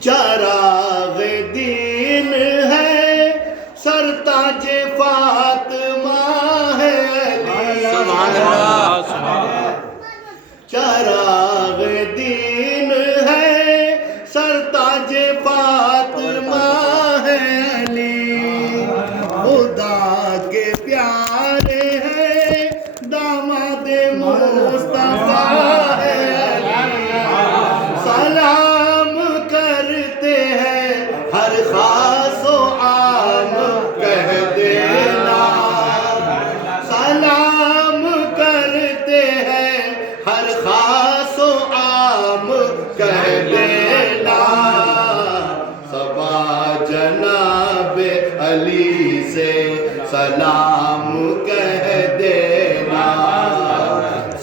چراغ دین ہے سرتاج فاطمہ ہے علی، چراغ دین ہے سرتاج فاطمہ ہے علی، خدا کے پیارے ہیں داماد مصطفیٰ ہے علی، سلام کرتے ہیں ہر خاص و عام کہہ دینا، سلام کرتے ہیں ہر خاص و عام کہہ دینا، صبا جناب علی سے سلام کہہ دینا،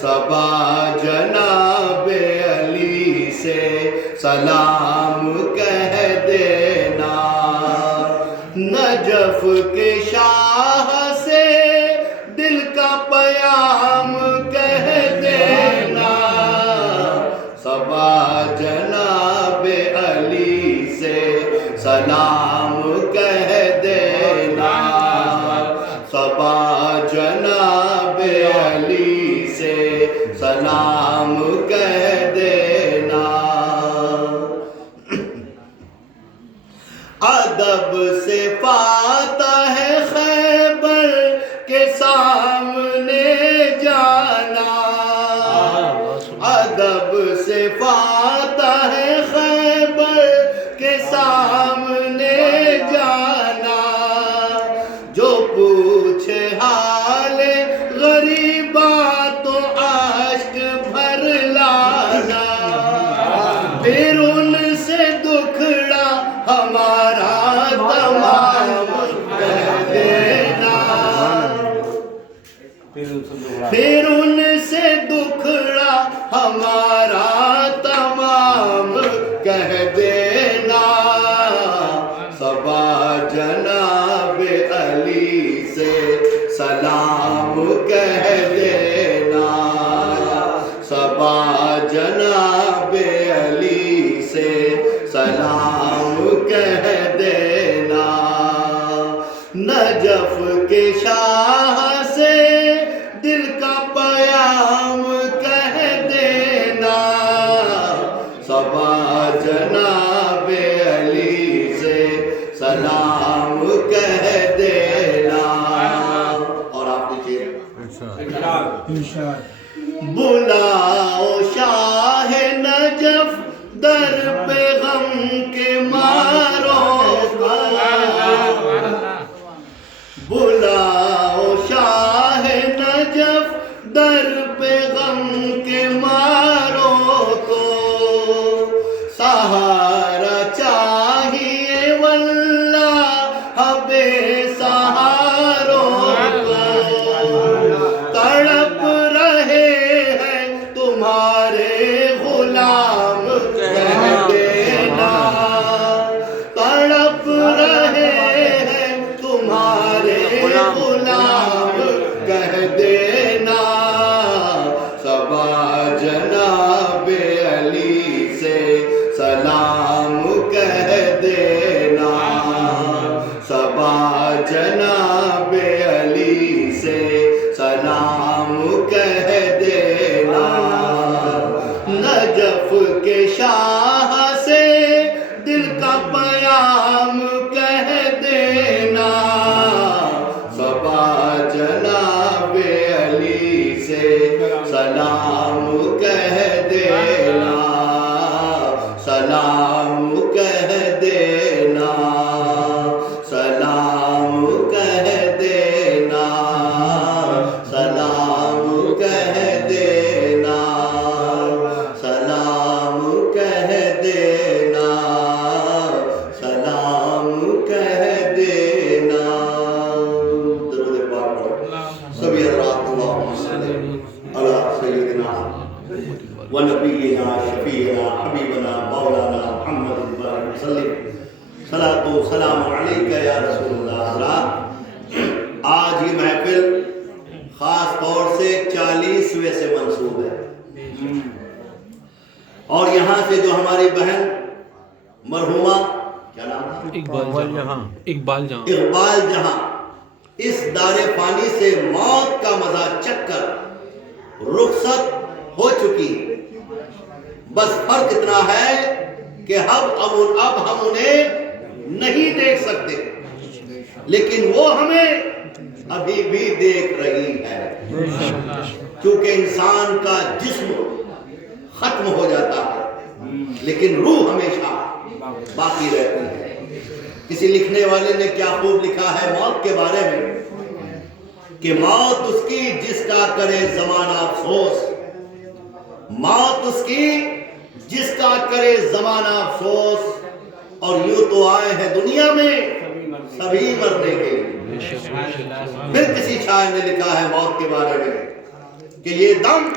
صبا جناب علی سے سلام کہہ دینا، نجف کے شاہ سے دل کا پیام کہہ دینا، صبا جناب علی سے سلام کہہ دینا، صبا جناب علی سے سلام کہہ دینا، ادب سے فاتح ہے خیبر کے سامنے جانا، ادب سے فاتح ہے خیبر کے سامنے جانا، جو پوچھے حال غریباں تو اشک بھر لانا، پھر ان سے دکھڑا ہمارا تمام کہہ دینا، پھر ان سے دکھڑا ہمارا تمام کہہ دینا، صبا جناب علی سے سلام کہہ دینا، صبا جناب علی سے سلام کہہ دینا، نجف کے شاہ سے دل کا پیام کہہ دینا، صبا جناب علی سے سلام کہہ دینا، اور آپ دیکھیے بلاؤ شاہ نجف در پہ غم کے ماروں کو، بلاؤ شاہ نجف در پہ غم کے ماروں کو، سہارا چاہیے واللہ بے سہاروں کو، تڑپ رہے ہیں تمہارے غلام کہہ دینا، تڑپ رہے ہیں تمہارے غلام کہہ دینا، صبا جناب علی سے سلام کہہ دینا، صبا جناب علی سے سلام کہہ دینا، نجف کے شاہ سے دل کا پیام کہہ دینا، صبا جناب علی سے سلام کہہ دینا، سلام کہہ دینا، سلام کہہ دینا، سلام کہہ دینا، سلام کہہ دینا، سلام کہہ دینا، درود پاک پڑھو سبھی حضرات، اللہم صلی علی سیدنا و نبینا شفیعنا حبیبنا مولانا محمد وسلم، صلاۃ و سلام علیکہ یا رسول اللہ۔ حضرات، آج یہ محفل خاص طور سے 40ویں سے منسوب ہے، اور یہاں سے جو ہماری بہن مرحومہ کیا نام تھا؟ اقبال جہاں اس دار فانی سے موت کا مزہ چکھ کر رخصت ہو چکی، بس فرق اتنا ہے کہ اب ہم انہیں نہیں دیکھ سکتے، لیکن وہ ہمیں ابھی بھی دیکھ رہی ہے، کیونکہ انسان کا جسم ختم ہو جاتا ہے لیکن روح ہمیشہ باقی رہتی ہے۔ کسی لکھنے والے نے کیا خوب لکھا ہے موت کے بارے میں کہ موت اس کی جس کا کرے زمانہ افسوس، موت اس کی جس کا کرے زمانہ افسوس، اور یوں تو آئے ہیں دنیا میں سبھی مرنے کے لیے۔ پھر کسی شاعر نے لکھا ہے موت کے بارے میں کہ یہ دم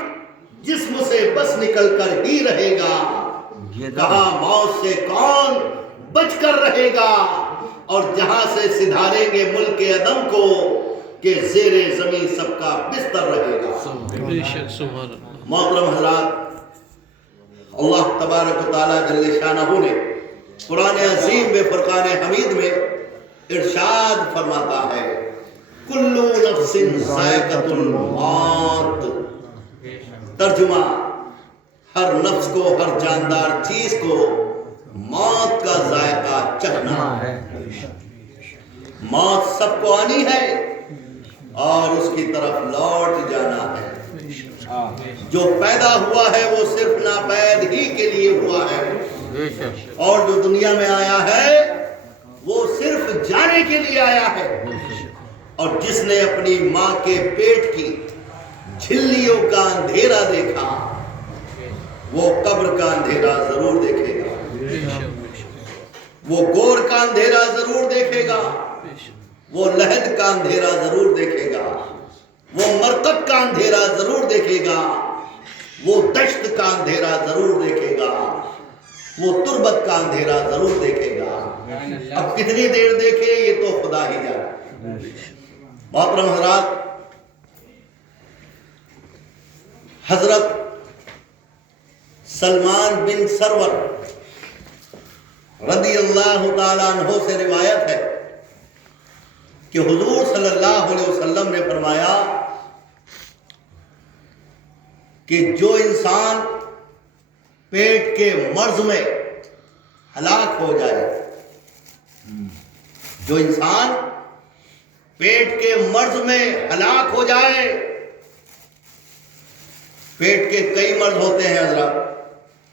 جسم سے بس نکل کر ہی رہے گا، کہاں موت سے کون بچ کر رہے گا، اور جہاں سے سدھاریں گے ملک عدم کو کہ زیر زمین سب کا بستر رہے گا۔ محترم حضرات، اللہ تبارک و تعالیٰ جل شانہ نے قرآن عظیم میں فرقان حمید میں ارشاد فرماتا ہے کل نفس ذائقۃ الموت، ترجمہ ہر نفس کو، ہر جاندار چیز کو موت کا ذائقہ چکھنا ہے۔ موت سب کو آنی ہے اور اس کی طرف لوٹ جانا ہے۔ جو پیدا ہوا ہے وہ صرف ناپید ہی کے لیے ہوا ہے، اور جو دنیا میں آیا ہے وہ صرف جانے کے لیے آیا ہے، اور جس نے اپنی ماں کے پیٹ کی جھلیوں کا اندھیرا دیکھا وہ قبر کا اندھیرا ضرور دیکھے گا، وہ گور کا اندھیرا ضرور دیکھے گا، وہ لحد کا اندھیرا ضرور دیکھے گا، وہ مرقد کا اندھیرا ضرور دیکھے گا، وہ دشت کا اندھیرا ضرور دیکھے گا، وہ تربت کا اندھیرا ضرور دیکھے گا۔ اب کتنی دیر دیکھے یہ تو خدا ہی جانے۔ محترم حضرات، حضرت سلمان بن سرور رضی اللہ تعالیٰ عنہ سے روایت ہے کہ حضور صلی اللہ علیہ وسلم نے فرمایا کہ جو انسان پیٹ کے مرض میں ہلاک ہو جائے، جو انسان پیٹ کے مرض میں ہلاک ہو جائے، پیٹ کے کئی مرض ہوتے ہیں حضرات،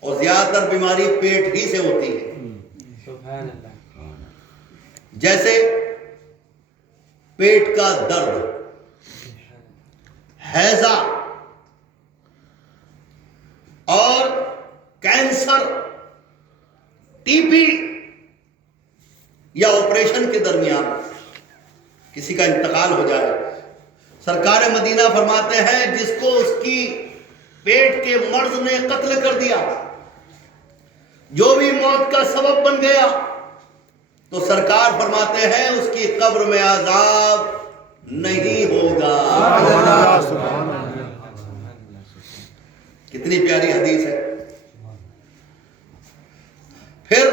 اور زیادہ تر بیماری پیٹ ہی سے ہوتی ہے، جیسے پیٹ کا درد، ہیضہ اور کینسر، ٹی بی، یا آپریشن کے درمیان کسی کا انتقال ہو جائے، سرکار مدینہ فرماتے ہیں جس کو اس کی پیٹ کے مرض نے قتل کر دیا، جو بھی موت کا سبب بن گیا، تو سرکار فرماتے ہیں اس کی قبر میں عذاب نہیں ہوگا۔ کتنی پیاری حدیث ہے۔ پھر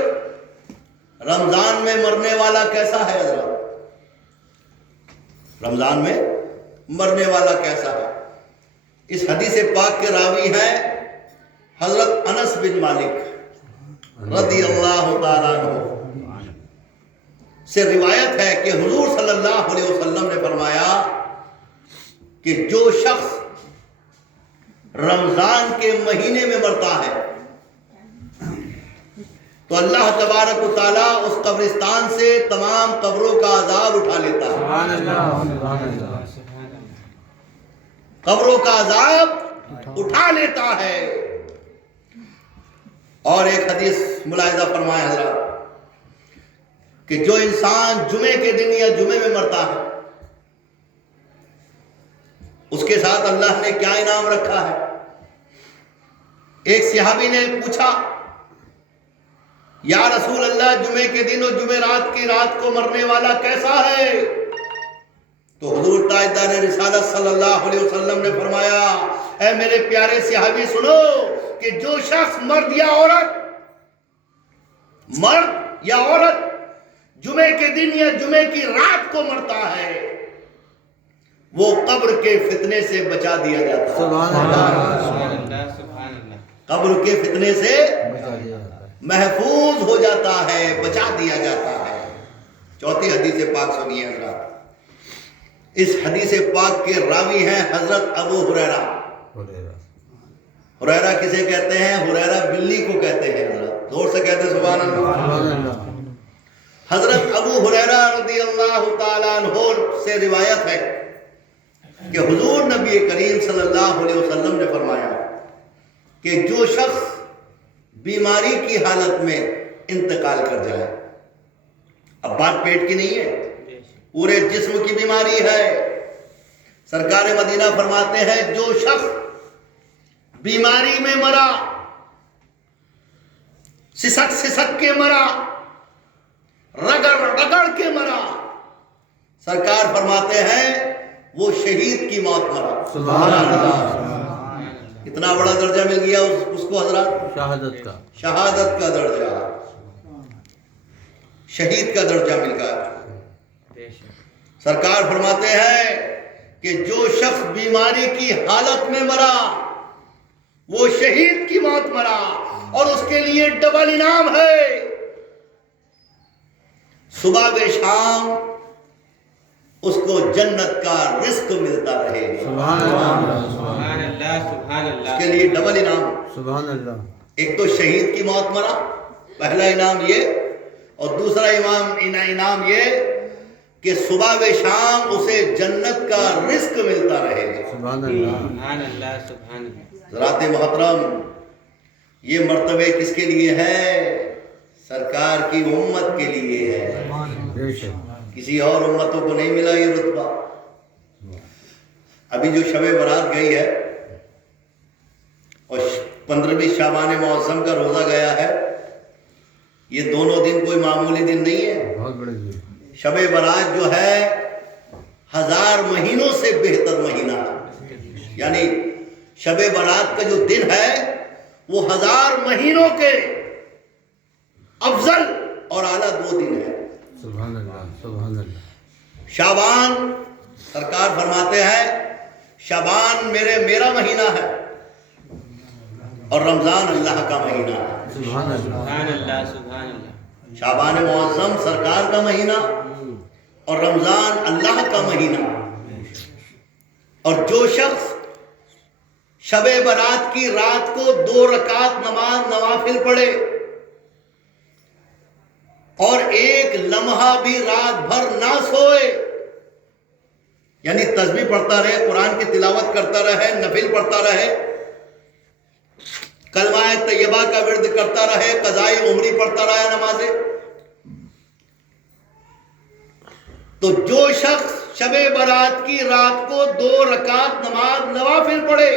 رمضان میں مرنے والا کیسا ہے حضرات؟ رمضان میں مرنے والا کیسا ہے؟ اس حدیث پاک کے راوی ہیں حضرت انس بن مالک رضی اللہ تعالیٰ عنہ، سے روایت ہے کہ حضور صلی اللہ علیہ وسلم نے فرمایا کہ جو شخص رمضان کے مہینے میں مرتا ہے تو اللہ تبارک و تعالیٰ اس قبرستان سے تمام قبروں کا عذاب اٹھا لیتا ہے، قبروں کا عذاب اٹھا لیتا ہے۔ اور ایک حدیث ملاحظہ فرمائے حضرات کہ جو انسان جمعے کے دن یا جمعے میں مرتا ہے اس کے ساتھ اللہ نے کیا انعام رکھا ہے؟ ایک صحابی نے پوچھا یا رسول اللہ جمعے کے دن اور جمعرات کی رات کو مرنے والا کیسا ہے؟ تو حضور تاجدار رسالت صلی اللہ علیہ وسلم نے فرمایا اے میرے پیارے صحابی سنو کہ جو شخص مرد یا عورت جمعے کے دن یا جمعے کی رات کو مرتا ہے وہ قبر کے فتنے سے بچا دیا جاتا ہے. سبحان اللہ. قبر کے فتنے سے محفوظ ہو جاتا ہے، بچا دیا جاتا ہے. چوتھی حدیث پاک سنیے حضرات. اس حدیث پاک کے راوی ہیں حضرت ابو ہریرہ. ہریرہ کسے کہتے ہیں؟ ہریرہ بلی کو کہتے ہیں. حضرت زور سے کہتے ہیں سبحان اللہ. حضرت ابو ہریرہ رضی اللہ تعالیٰ عنہ سے روایت ہے کہ حضور نبی کریم صلی اللہ علیہ وسلم نے فرمایا کہ جو شخص بیماری کی حالت میں انتقال کر جائے، اب بات پیٹ کی نہیں ہے، پورے جسم کی بیماری ہے. سرکار مدینہ فرماتے ہیں جو شخص بیماری میں مرا، سسک کے مرا، رگڑ کے مرا، سرکار فرماتے ہیں وہ شہید کی موت مرا. سبحان اللہ. اتنا بڑا درجہ مل گیا اس کو حضرات، شہادت کا درجہ، شہید کا درجہ مل گیا. سرکار فرماتے ہیں کہ جو شخص بیماری کی حالت میں مرا وہ شہید کی موت مرا، اور اس کے لیے ڈبل انعام ہے، صبح و شام اس کو جنت کا رزق ملتا رہے. سبحان اللہ. سبحان اللہ. سبحان اللہ. اس کے لیے ڈبل انعام. سبحان اللہ. ایک تو شہید کی موت مرا، پہلا انعام یہ، اور دوسرا انعام یہ کہ صبح و شام اسے جنت کا رزق ملتا رہے گا. سبحان اللہ. سبحان اللہ. سبحان اللہ. حضرات محترم، یہ مرتبے کس کے لیے ہے؟ سرکار کی امت کے لیے ہے. کسی اور امتوں کو نہیں ملا یہ رتبہ. ابھی جو شب برات گئی ہے اور 15ویں شعبان معظم کا روزہ گیا ہے، یہ دونوں دن کوئی معمولی دن نہیں ہے. بہت بڑے دن. شب برات جو ہے 1000 مہینوں سے بہتر مہینہ ہے. یعنی شب برات کا جو دن ہے وہ 1000 مہینوں کے افضل اور اعلیٰ 2 دن ہے. سبحان اللہ. سبحان اللہ. شعبان، سرکار فرماتے ہیں شعبان میرا مہینہ ہے اور رمضان اللہ کا مہینہ ہے. سبحان اللہ. سبحان اللہ. سبحان اللہ. شعبان معظم سرکار کا مہینہ اور رمضان اللہ کا مہینہ. اور جو شخص شب برات کی رات کو 2 رکعت نماز نوافل پڑھے اور 1 لمحہ بھی رات بھر نہ سوئے، یعنی تسبیح پڑھتا رہے، قرآن کی تلاوت کرتا رہے، نفل پڑھتا رہے، کلمہ طیبہ کا ورد کرتا رہے، قضائے عمری پڑھتا رہے نمازیں، تو جو شخص شب برات کی رات کو 2 رکعت نماز نوافل پڑھے،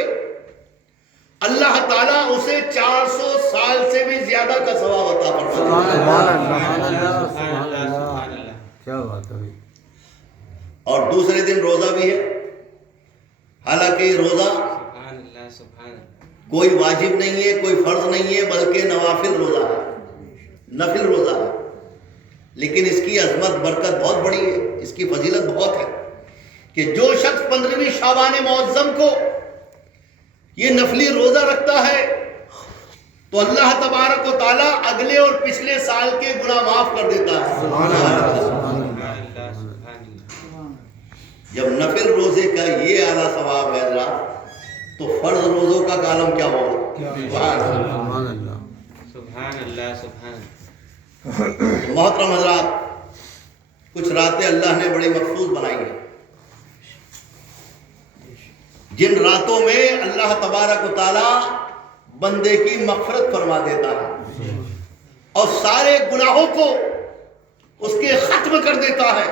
اللہ تعالیٰ اسے 400 سال سے بھی زیادہ کا ثواب عطا فرماتا ہے. سبحان اللہ. کیا بات ہے. اور دوسرے دن روزہ بھی ہے. حالانکہ روزہ سبحان اللہ. سبحان اللہ. کوئی واجب نہیں ہے، کوئی فرض نہیں ہے، بلکہ نوافل روزہ ہے، نفل روزہ ہے، لیکن اس کی عظمت برکت بہت بڑی ہے، اس کی فضیلت بہت ہے کہ جو شخص 15ویں شعبان معظم کو یہ نفلی روزہ رکھتا ہے تو اللہ تبارک و تعالیٰ اگلے اور پچھلے سال کے گناہ معاف کر دیتا ہے. سبحان اللہ. سبحان اللہ. سبحان اللہ. جب نفل روزے کا یہ اعلیٰ ثواب ہے حضرات، تو فرض روزوں کا کالم کیا ہوگا؟ سبحان اللہ. سبحان اللہ. سبحان اللہ. محترم حضرات، کچھ راتیں اللہ نے بڑی مخصوص بنائی ہیں، جن راتوں میں اللہ تبارک و تعالیٰ بندے کی مغفرت فرما دیتا ہے اور سارے گناہوں کو اس کے ختم کر دیتا ہے،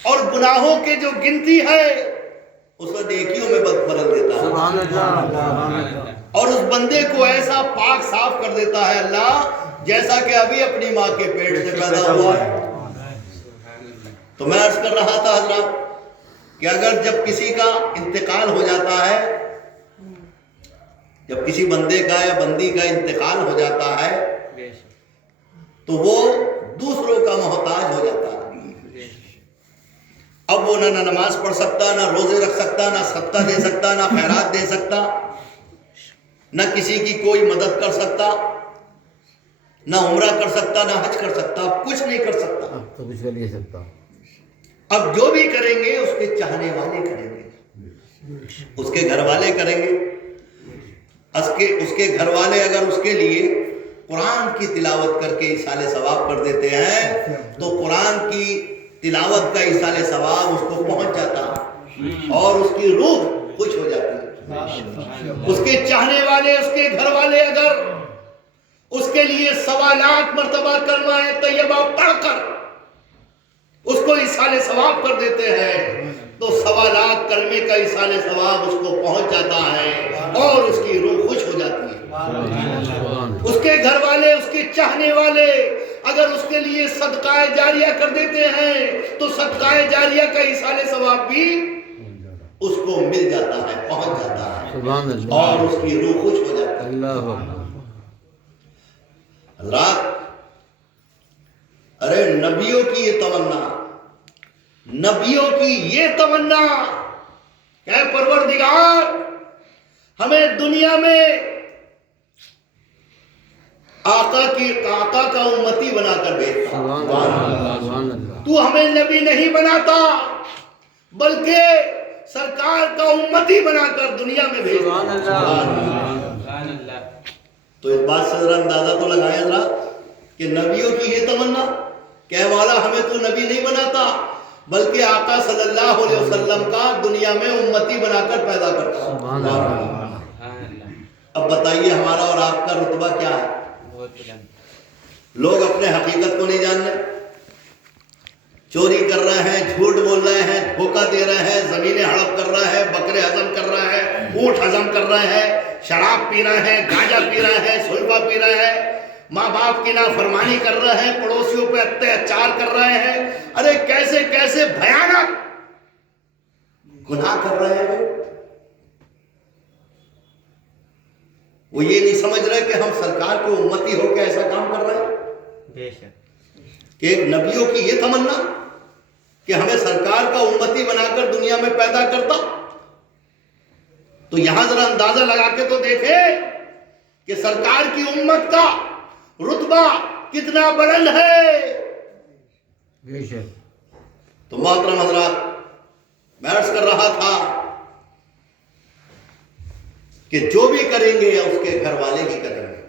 اور گناہوں کے جو گنتی ہے اس کو نیکیوں میں بدل دیتا ہے. سبحان اللہ. اور اس بندے کو ایسا پاک صاف کر دیتا ہے اللہ جیسا کہ ابھی اپنی ماں کے پیٹ سے پیدا ہوا ہے. تو میں عرض کر رہا تھا حضرات کہ اگر جب کسی کا انتقال ہو جاتا ہے جب کسی بندے کا یا بندی کا انتقال ہو جاتا ہے بے شک تو وہ دوسروں کا محتاج ہو جاتا ہے. بے شک اب وہ نہ نماز پڑھ سکتا، نہ روزے رکھ سکتا، نہ صدقہ دے سکتا، نہ خیرات دے سکتا، نہ کسی کی کوئی مدد کر سکتا، نہ عمرہ کر سکتا، نہ حج کر سکتا، اب کچھ نہیں کر سکتا. اب تو کچھ کر نہیں سکتا. اب جو بھی کریں گے اس کے چاہنے والے کریں گے، اس کے گھر والے کریں گے. اس کے گھر والے اگر اس کے لیے قرآن کی تلاوت کر کے ایصال ثواب کر دیتے ہیں تو قرآن کی تلاوت کا ایصال ثواب اس کو پہنچ جاتا ہے اور اس کی روح خوش ہو جاتی ہے. اس کے چاہنے والے، اس کے گھر والے اگر اس کے لیے 1.25 لاکھ مرتبہ کلمہ طیبہ پڑھ کر اس کو ایصال ثواب کر دیتے ہیں تو 1.25 لاکھ کلمے کا ایصال ثواب اس کو پہنچ جاتا ہے اور اس کی روح خوش ہو جاتی ہے. اس کے گھر والے، اس کے چاہنے والے اگر اس کے لیے صدقہ جاریہ کر دیتے ہیں تو صدقہ جاریہ کا ایصال ثواب بھی اس کو مل جاتا ہے، پہنچ جاتا ہے سبحان اللہ. اور اس کی روح خوش ہو جاتی ہے. اللہ اکبر. حضرات، ارے نبیوں کی یہ تمنا، نبیوں کی یہ تمنا کہ اے پروردگار ہمیں دنیا میں آقا کا امتی بنا کر بھیجتا. سبحان اللہ. سبحان اللہ. تو ہمیں نبی نہیں بناتا بلکہ سرکار کا امتی بنا کر دنیا میں بھیجتا. سبحان اللہ. سبحان اللہ. تو اس بات سے ذرا اندازہ تو لگائیں ذرا کہ نبیوں کی یہ تمنا کہ مولا ہمیں تو نبی نہیں بناتا بلکہ آقا صلی اللہ علیہ وسلم کا دنیا میں امتی بنا کر پیدا کرتا. سبحان اللہ. سبحان اللہ. اب بتائیے ہمارا اور آپ کا رتبہ کیا ہے؟ بہت بلند. لوگ اپنے حقیقت کو نہیں جان رہے، چوری کر رہے ہیں، جھوٹ بول رہے ہیں، دھوکہ دے رہے ہیں، زمینیں ہڑپ کر رہا ہے، بکرے ہضم کر رہا ہے، اونٹ ہضم کر رہے ہیں، شراب پی رہے ہیں، گانجا پی رہے ہیں، سلفا پی رہے ہیں، ماں باپ کی نافرمانی کر رہے ہیں، پڑوسیوں پہ اتیاچار کر رہے ہیں. ارے کیسے کیسے بھیانک گناہ کر رہے ہیں. وہ یہ نہیں سمجھ رہے کہ ہم سرکار کو امتی ہو کے ایسا کام کر رہے ہیں. بے شک کہ ایک نبیوں کی یہ تمنا کہ ہمیں سرکار کا امتی بنا کر دنیا میں پیدا کرتا. تو یہاں ذرا اندازہ لگا کے تو دیکھیں کہ سرکار کی امت کا رتبہ کتنا بلند ہے. بے شک. تو محترم حضرات، میں عرض کر رہا تھا کہ جو بھی کریں گے اس کے گھر والے ہی کریں گے.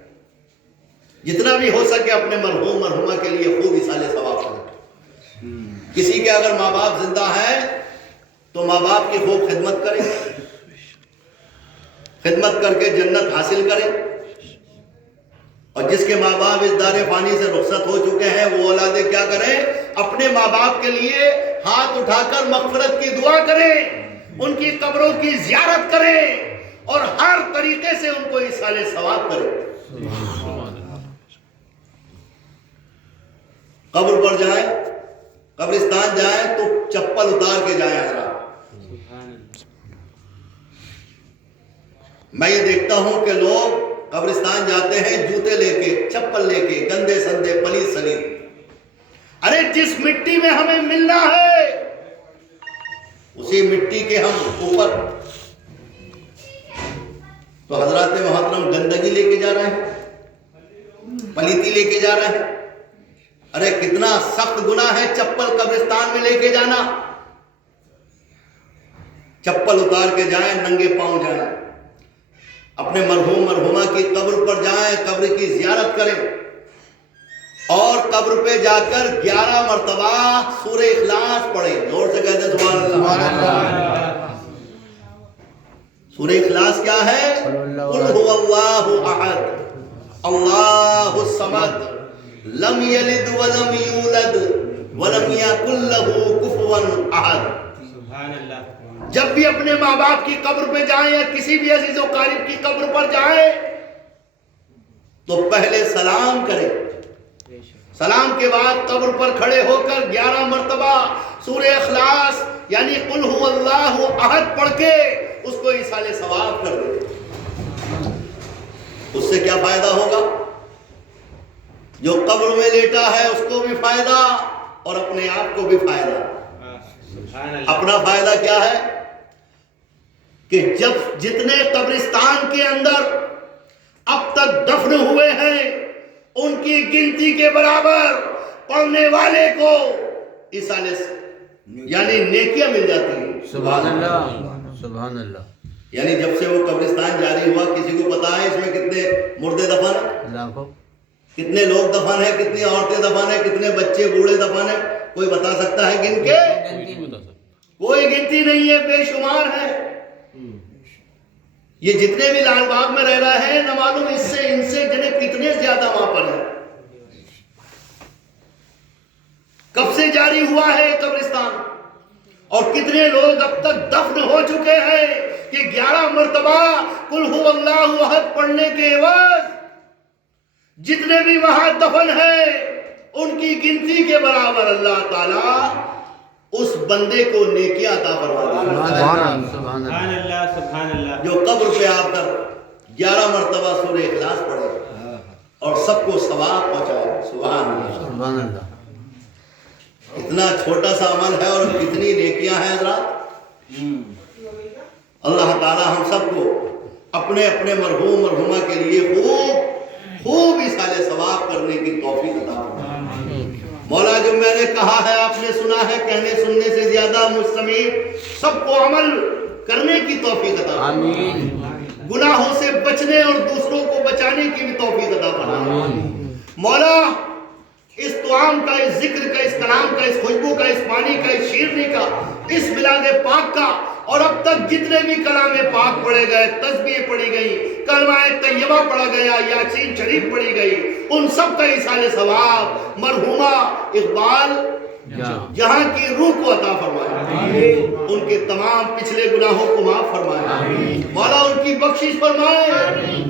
جتنا بھی ہو سکے اپنے مرحوم مرحومہ کے لیے خوب ایصال ثواب کریں. کسی کے اگر ماں باپ زندہ ہیں تو ماں باپ کی خوب خدمت کریں، خدمت کر کے جنت حاصل کریں. اور جس کے ماں باپ اس دار فانی سے رخصت ہو چکے ہیں وہ اولادیں کیا کریں؟ اپنے ماں باپ کے لیے ہاتھ اٹھا کر مغفرت کی دعا کریں، ان کی قبروں کی زیارت کریں اور ہر طریقے سے ان کو ایصال ثواب کریں. قبر پر جائیں، قبرستان جائیں تو چپل اتار کے جائیں. سبحان اللہ. میں یہ دیکھتا ہوں کہ لوگ قبرستان جاتے ہیں جوتے لے کے، چپل لے کے، گندے سندے پلیت سلید. ارے جس مٹی میں ہمیں ملنا ہے اسی مٹی کے ہم اوپر تو حضرات محترم گندگی لے کے جا رہے ہیں، پلیتی لے کے جا رہے ہیں. ارے کتنا سخت گناہ ہے چپل قبرستان میں لے کے جانا. چپل اتار کے جائیں، ننگے پاؤں جائیں، اپنے مرحوم مرحومہ کی قبر پر جائیں، قبر کی زیارت کریں اور قبر پہ جا کر 11 مرتبہ سورہ اخلاص پڑھیں. زور سے کہتے ہیں سبحان اللہ. سورہ اخلاص کیا ہے؟ قل هو اللہ احد اللہ الصمد لم یلد ولم یولد ولم یکن لہ کفوا احد. سبحان اللہ. جب بھی اپنے ماں باپ کی قبر پہ جائیں یا کسی بھی عزیز و قریب کی قبر پر جائیں تو پہلے سلام کریں. بے شک. سلام کے بعد قبر پر کھڑے ہو کر 11 مرتبہ سورہ اخلاص یعنی قل هو اللہ احد پڑھ کے اس کو ایصال ثواب کر دیں. اس سے کیا فائدہ ہوگا؟ جو قبر میں لیٹا ہے اس کو بھی فائدہ اور اپنے آپ کو بھی فائدہ۔ سبحان اللہ۔ اپنا فائدہ کیا ہے کہ جب جتنے قبرستان کے اندر اب تک دفن ہوئے ہیں ان کی گنتی کے برابر پڑھنے والے کو یعنی نیکیاں مل جاتی ہیں۔ سبحان اللہ، سبحان اللہ۔ یعنی جب سے وہ قبرستان جاری ہوا کسی کو پتا ہے اس میں کتنے مردے دفن ہیں؟ لاکھوں۔ کتنے لوگ دفن ہیں، کتنی عورتیں دفن ہیں، کتنے بچے بوڑھے دفن ہیں؟ کوئی بتا سکتا ہے گن کے؟ کوئی گنتی نہیں ہے، بے شمار ہے۔ یہ جتنے بھی لال باغ میں رہ رہے ہیں نہ معلوم ان سے جنہیں کتنے زیادہ وہاں پر ہیں۔ کب سے جاری ہوا ہے قبرستان اور کتنے لوگ اب تک دفن ہو چکے ہیں کہ 11 مرتبہ قل هو اللہ احد پڑھنے کے عوض جتنے بھی وہاں دفن ہیں ان کی گنتی کے برابر اللہ تعالیٰ اس بندے کو نیکیاں عطا فرما دے۔ سبحان سبحان اللہ۔ اللہ، سبحان اللہ۔ جو قبر پہ آ کر 11 مرتبہ سورہ اخلاص پڑھے اور سب کو ثواب پہنچائے۔ سبحان اللہ، سبحان اللہ۔ اتنا چھوٹا سا عمل ہے اور کتنی نیکیاں ہیں حضرات۔ اللہ تعالیٰ ہم سب کو اپنے اپنے مرحوم مرحومہ کے لیے خوب اصالِ ثواب کرنے کی توفیق عطا فرمائے۔ مولا جو میں نے کہا ہے آپ نے سنا ہے، کہنے سننے سے زیادہ مستمع سب کو عمل کرنے کی توفیق عطا فرمائے۔ آمین۔ گناہوں سے بچنے اور دوسروں کو بچانے کی بھی توفیق عطا فرمائے۔ مولا اس دعام کا، اس ذکر کا، اس کلام کا، اس خوشبو کا، اس پانی کا، اس شیرنی کا، اس میلاد پاک کا اور اب تک جتنے بھی کلام پاک پڑھے گئے، تسبیح پڑھی گئی، کلمہ طیبہ پڑھا گیا، یاسین شریف پڑھی گئی، ان سب کا ایصال ثواب مرحومہ اقبال جہاں کی روح کو عطا فرمائے، ان کے تمام پچھلے گناہوں کو معاف فرمائے، مولا ان کی بخشش فرمائے،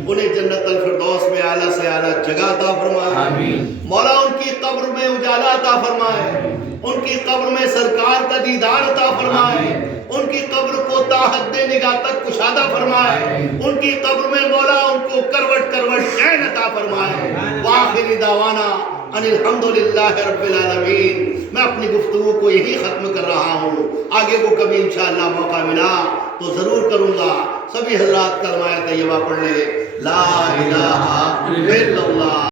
انہیں جنت الفردوس میں اعلیٰ سے اعلیٰ جگہ عطا فرمائے، مولا ان کی قبر میں اجالا عطا فرمائے، ان کی قبر میں سرکار کا دیدار عطا فرمائے، ان کی قبر کو تا حد نگاہ تک کشادہ فرمائے، ان کی قبر میں مولا ان کو کروٹ کروٹ چین عطا فرمائے۔ وآخر دعوانا ان الحمدللہ رب العالمین۔ میں اپنی گفتگو کو یہی ختم کر رہا ہوں، آگے کو کبھی انشاءاللہ موقع ملا تو ضرور کروں گا۔ سبھی حضرات کلمہ طیبہ پڑھ لیں، لا الہ الا اللہ۔